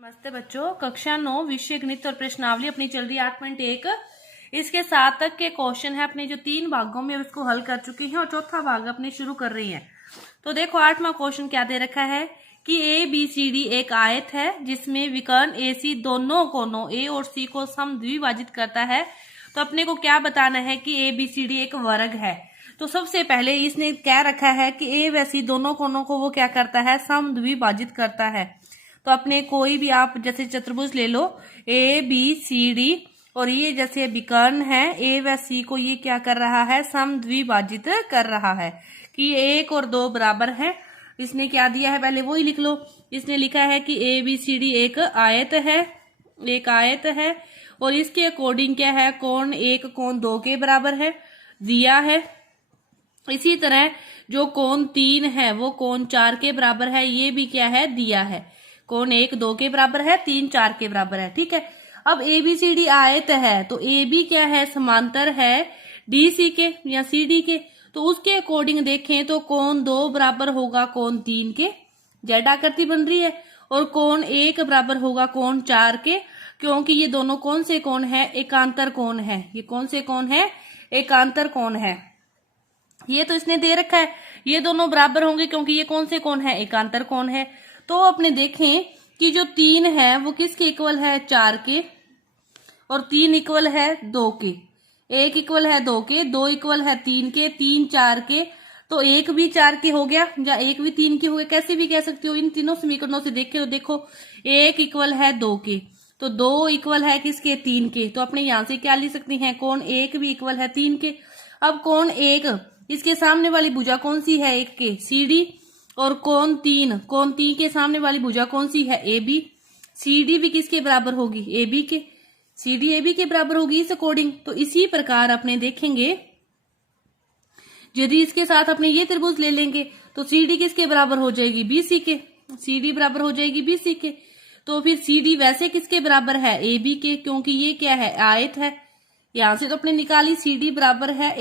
नमस्ते बच्चों, कक्षा 9 विषय गणित और प्रश्नावली अपनी चल रही 8.1। इसके 7 तक के क्वेश्चन है अपने जो 3 भागों में उसको हल कर चुकी हैं और चौथा भाग अपने शुरू कर रही हैं। तो देखो 8वां क्वेश्चन क्या दे रखा है कि ABCD एक आयत है जिसमें विकर्ण AC दोनों कोनों A और C को समद्विभाजित करता है। तो अपने को क्या बताना है कि ABCD एक वर्ग है। तो सबसे पहले इसने क्या रखा है कि A व C दोनों कोनों को वो क्या करता है, समद्विभाजित करता है। तो अपने कोई भी आप जैसे चतुर्भुज ले लो ABCD और ये जैसे विकर्ण है A व C को ये क्या कर रहा है, समद्विभाजित कर रहा है कि 1 और 2 बराबर है। इसने क्या दिया है पहले वो ही लिख लो। इसने लिखा है कि ABCD एक आयत है और इसके अकॉर्डिंग क्या है, कोण 1 कोण 2 के बराबर है दिया है। इसी तरह जो कोण 3 है वो कोण 4 के बराबर है, ये भी क्या है दिया है। कोण 1 2 के बराबर है, 3 4 के बराबर है। ठीक है, अब ABCD आयत है तो AB क्या है, समांतर है DC के या CD के। तो उसके अकॉर्डिंग देखें तो कोण 2 बराबर होगा कोण 3 के, जेड आकृति बन रही है, और कोण 1 बराबर होगा कोण 4 के, क्योंकि ये दोनों कौन से कोण है, एकांतर कोण है। ये कौन से कोण है, एकांतर कोण है। ये तो इसने दे रखा है ये दोनों बराबर होंगे क्योंकि ये कौन से कोण है, एकांतर कोण है। तो अपने देखें कि जो 3 है वो किसके इक्वल है, 4 के, और 3 इक्वल है 2 के, 1 इक्वल है 2 के, 2 इक्वल है 3 के, 3 4 के, तो 1 भी 4 के हो गया या 1 भी 3 के हो गए, कैसे भी कह सकते हो। इन तीनों समीकरणों से देखे तो देखो 1 इक्वल है 2 के, तो 2 इक्वल है किसके, 3 के। तो अपने यहां से क्या लिख सकते हैं, कोण 1 भी इक्वल है 3 के। अब कोण 1 इसके सामने वाली भुजा कौन सी है, 1 के, CD, और कोण 3 के सामने वाली भुजा कौन सी है, AB। CD भी किसके बराबर होगी, AB के, CD AB के बराबर होगी इस अकॉर्डिंग। तो इसी प्रकार अपने देखेंगे यदि इसके साथ अपने ये त्रिभुज ले लेंगे तो CD किसके बराबर हो जाएगी, BC के, CD बराबर हो जाएगी BC के। तो फिर CD वैसे किसके बराबर है, AB के, क्योंकि ये क्या है, आयत है। यहां से तो अपने निकाली CD बराबर है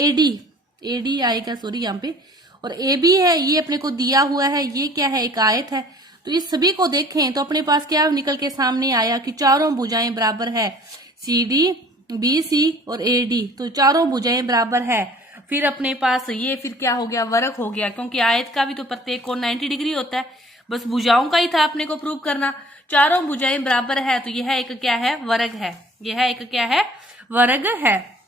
AD आएगा, सॉरी यहाँ पे, और AB है ये अपने को दिया हुआ है, ये क्या है, एक आयत है। तो इस सभी को देखें तो अपने पास क्या निकल के सामने आया कि चारों भुजाएं बराबर है, CD BC और AD, तो चारों भुजाएं बराबर है। फिर अपने पास ये फिर क्या हो गया, वर्ग हो गया, क्योंकि आयत का भी तो प्रत्येक कोण 90 डिग्री होता है, बस भुजाओं का ही था अपने को प्रूव करना। चारों भुजाएं बराबर है तो यह एक क्या है, वर्ग है, यह एक क्या है, वर्ग है।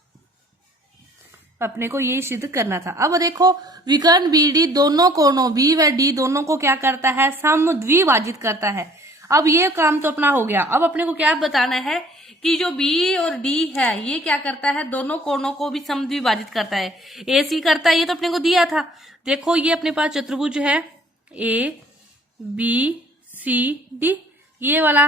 अपने को ये सिद्ध करना था। अब देखो विकर्ण BD दोनों कोणों B व D दोनों को क्या करता है, समद्विभाजित करता है। अब ये काम तो अपना हो गया। अब अपने को क्या बताना है कि जो B और D है ये क्या करता है, दोनों कोणों को भी समद्विभाजित करता है। AC करता है, ये तो अपने को दिया था। देखो ये अपने पास चतुर्भुज है ABCD ये वाला,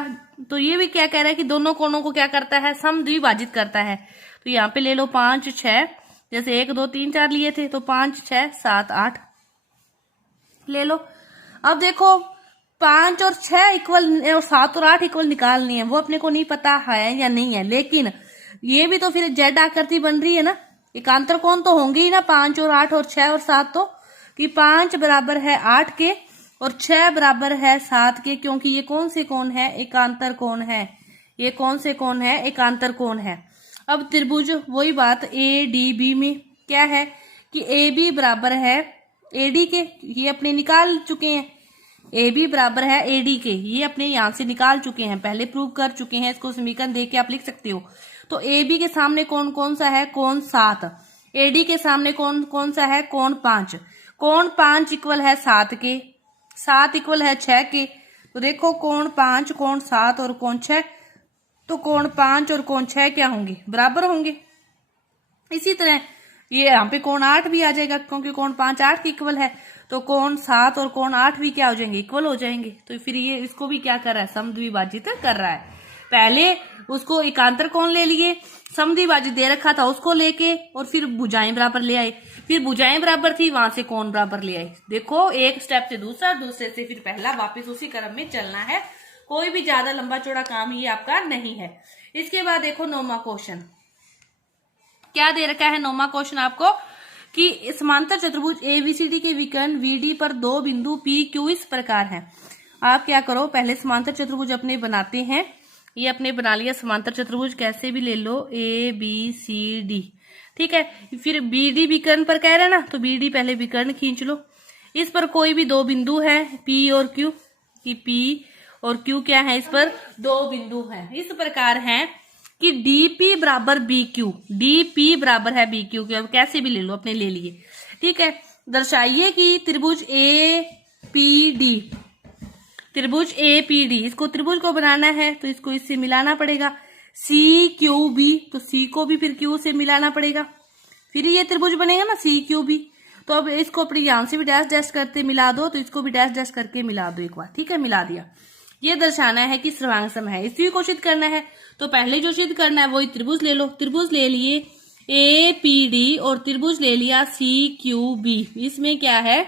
तो ये भी क्या कह रहा है कि दोनों कोणों को क्या करता है, समद्विभाजित करता है। तो यहाँ पे ले लो 5 6, जैसे 1 2 3 4 लिए थे तो 5 6 7 8 ले लो। अब देखो 5 और 6 इक्वल और 7 और 8 इक्वल निकालनी है, वो अपने को नहीं पता है या नहीं है, लेकिन ये भी तो फिर जेड आकृति बन रही है ना, एकांतर कोण तो होंगे ही ना, 5 और 8 और 6 और 7, तो कि 5 बराबर है 8 के और 6 बराबर है 7 के, क्योंकि ये कौन से कोण है, एकांतर कोण है। ये कौन से कोण है, एकांतर कोण है। अब त्रिभुज वही बात ADB में क्या है कि AB बराबर है AD के, ये अपने निकाल चुके हैं। AB बराबर है AD के, ये अपने यहां से निकाल चुके हैं, पहले प्रूव कर चुके हैं। इसको समीकरण देख के आप लिख सकते हो। तो AB के सामने कोण कौन सा है, कोण 7, AD के सामने कोण कौन सा है, कोण 5, कोण 5 इक्वल है 7 के, 7 इक्वल है 6 के। तो देखो कोण 5 कोण 7 और कोण 6, तो कोण 5 और कोण 6 क्या होंगे, बराबर होंगे। इसी तरह ये यहाँ पे कोण 8 भी आ जाएगा, क्योंकि कोण 5 8 के इक्वल है, तो कोण 7 और कोण 8 भी क्या हो जाएंगे, इक्वल हो जाएंगे। तो फिर ये इसको भी क्या कर रहा है, समद्विभाजित कर रहा है। पहले उसको एकांतर कोण ले लिए, समद्विभाजित दे रखा था उसको लेके, और फिर भुजाएं बराबर ले आए, फिर भुजाएं बराबर थी वहां से कोण बराबर ले आए। देखो एक स्टेप से दूसरा, दूसरे से फिर पहला, वापिस उसी क्रम में चलना है। कोई भी ज्यादा लंबा चौड़ा काम ये आपका नहीं है। इसके बाद देखो 9वां क्वेश्चन क्या दे रखा है। 9वां क्वेश्चन आपको कि समांतर चतुर्भुज ABCD के विकर्ण VD पर 2 बिंदु PQ इस प्रकार है। आप क्या करो, पहले समांतर चतुर्भुज अपने बनाते हैं। ये अपने बना लिया समांतर चतुर्भुज, कैसे भी ले लो, ABCD, ठीक है। फिर BD विकर्ण पर कह रहा है ना, तो BD पहले विकर्ण खींच लो। इस पर कोई भी दो बिंदु है P और Q, कि P और Q क्या है, इस पर दो बिंदु हैं। इस प्रकार है कि DP बराबर BQ, DP बराबर है BQ के, अब कैसे भी ले लो, अपने ले लिए, ठीक है। दर्शाइए कि त्रिभुज APD, त्रिभुज APD, इसको त्रिभुज को बनाना है तो इसको इससे मिलाना पड़ेगा। CQB, तो C को भी फिर Q से मिलाना पड़ेगा, फिर ये त्रिभुज बनेगा ना CQB। तो अब इसको अपने यहां से भी डैश डैश करते मिला दो, तो इसको भी डैश डैश करके मिला दो एक बार, ठीक है, मिला दिया। ये दर्शाना है कि सर्वांग सम है, इसी को सिद्ध करना है। तो पहले जो सिद्ध करना है वही त्रिभुज ले लो। त्रिभुज ले लिए APD और त्रिभुज ले लिया CQB। इसमें क्या है,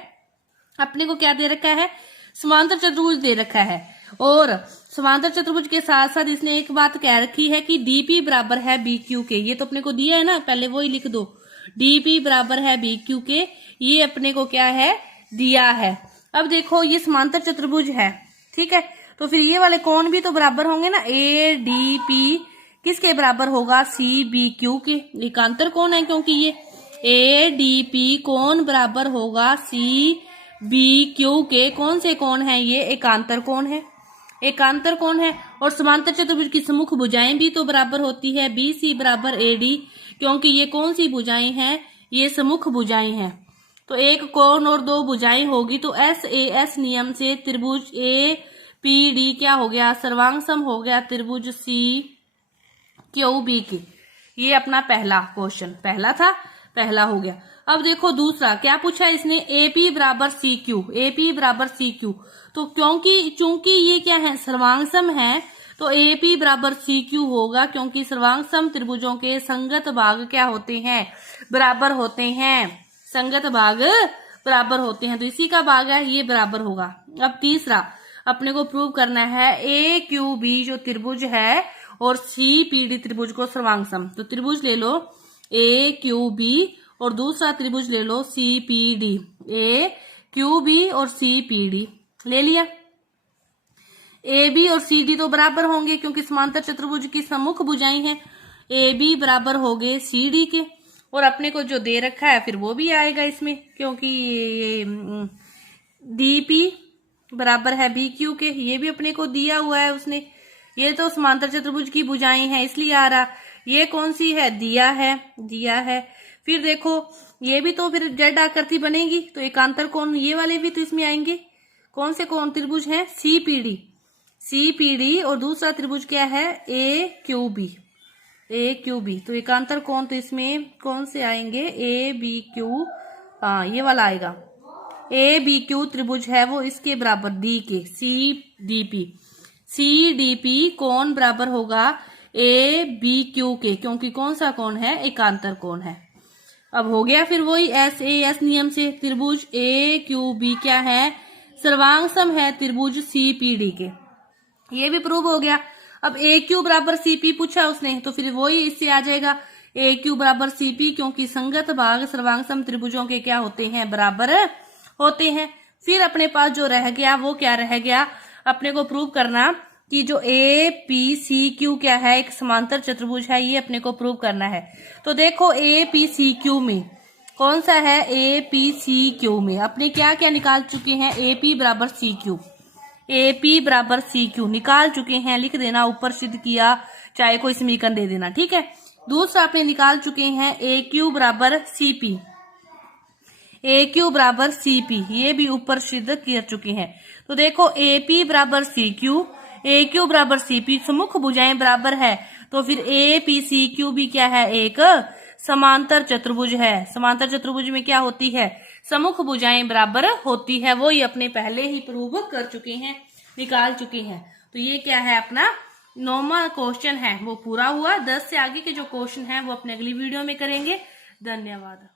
अपने को क्या दे रखा है, समांतर चतुर्भुज दे रखा है। और समांतर चतुर्भुज के साथ साथ इसने एक बात कह रखी है कि DP बराबर है BQ के। ये तो अपने को दिया है ना, पहले वही लिख दो, DP बराबर है BQ के, ये अपने को क्या है, दिया है। अब देखो ये समांतर चतुर्भुज है, ठीक है, तो फिर ये वाले कोण भी तो बराबर होंगे ना। ADP किसके बराबर होगा, CBQ के, एकांतर कोण है, क्योंकि ये ADP कोण बराबर होगा CBQ के। कौन से कोण है ये, एकांतर कोण है, एकांतर कोण है। और समांतर चतुर्भुज की सम्मुख भुजाएं भी तो बराबर होती है, BC बराबर AD, क्योंकि ये कौन सी भुजाएं हैं, ये सम्मुख भुजाएं हैं। तो एक कोण और दो भुजाएं होगी, तो SAS नियम से त्रिभुज APD क्या हो गया, सर्वांग सम हो गया त्रिभुज CQB की। ये अपना पहला क्वेश्चन, पहला था, पहला हो गया। अब देखो दूसरा क्या पूछा इसने, AP बराबर CQ, AP बराबर CQ। तो चूंकि ये क्या है, सर्वांग सम है, तो AP बराबर CQ होगा, क्योंकि सर्वांग सम त्रिभुजों के संगत भाग क्या होते हैं, बराबर होते हैं, संगत भाग बराबर होते हैं, तो इसी का भाग है, ये बराबर होगा। अब तीसरा अपने को प्रूव करना है AQB जो त्रिभुज है और CPD त्रिभुज को सर्वांग सम। तो त्रिभुज ले लो AQB और दूसरा त्रिभुज ले लो CPD, AQB और CPD ले लिया। AB और CD तो बराबर होंगे, क्योंकि समांतर चतुर्भुज की सम्मुख भुजाएं हैं। AB बराबर हो गए CD के, और अपने को जो दे रखा है फिर वो भी आएगा इसमें, क्योंकि DP बराबर है BQ के, ये भी अपने को दिया हुआ है उसने। ये तो समांतर चतुर्भुज की भुजाएं हैं इसलिए आ रहा। ये कौन सी है, दिया है, दिया है। फिर देखो ये भी तो फिर जेड आकृति बनेगी, तो एकांतर कोण ये वाले भी तो इसमें आएंगे। कौन से कोण त्रिभुज है, CPD और दूसरा त्रिभुज क्या है, AQB, तो एकांतर कोण तो इसमें कौन से आएंगे, ABQ, हाँ ये वाला आएगा। ABQ त्रिभुज है वो इसके बराबर D के, CDP कोण बराबर होगा ABQ के, क्योंकि कौन सा कोण है, एकांतर कोण है। अब हो गया फिर वही SAS नियम से त्रिभुज AQB क्या है, सर्वांग सम है त्रिभुज CPD के, ये भी प्रूव हो गया। अब AQ बराबर CP पूछा उसने, तो फिर वही इससे आ जाएगा AQ बराबर CP, क्योंकि संगत भाग सर्वांग सम त्रिभुजों के क्या होते हैं, बराबर होते हैं। फिर अपने पास जो रह गया वो क्या रह गया, अपने को प्रूव करना कि जो APCQ क्या है, एक समांतर चतुर्भुज है, ये अपने को प्रूव करना है। तो देखो APCQ में कौन सा है, APCQ में अपने क्या क्या निकाल चुके हैं, AP बराबर CQ, AP बराबर CQ निकाल चुके हैं, लिख देना, ऊपर सिद्ध किया, चाहे कोई समीकरण दे देना, ठीक है। दूसरा अपने निकाल चुके हैं AQ बराबर CP, AQ बराबर CP, ये भी ऊपर सिद्ध कर चुके हैं। तो देखो AP बराबर CQ, AQ बराबर CP, सम्मुख भुजाएं बराबर है, तो फिर APCQ भी क्या है, एक समांतर चतुर्भुज है। समांतर चतुर्भुज में क्या होती है, सम्मुख भुजाएं बराबर होती है, वो ये अपने पहले ही प्रूव कर चुके हैं, निकाल चुके हैं। तो ये क्या है, अपना 9वां क्वेश्चन है वो पूरा हुआ। 10 से आगे के जो क्वेश्चन है वो अपने अगली वीडियो में करेंगे। धन्यवाद।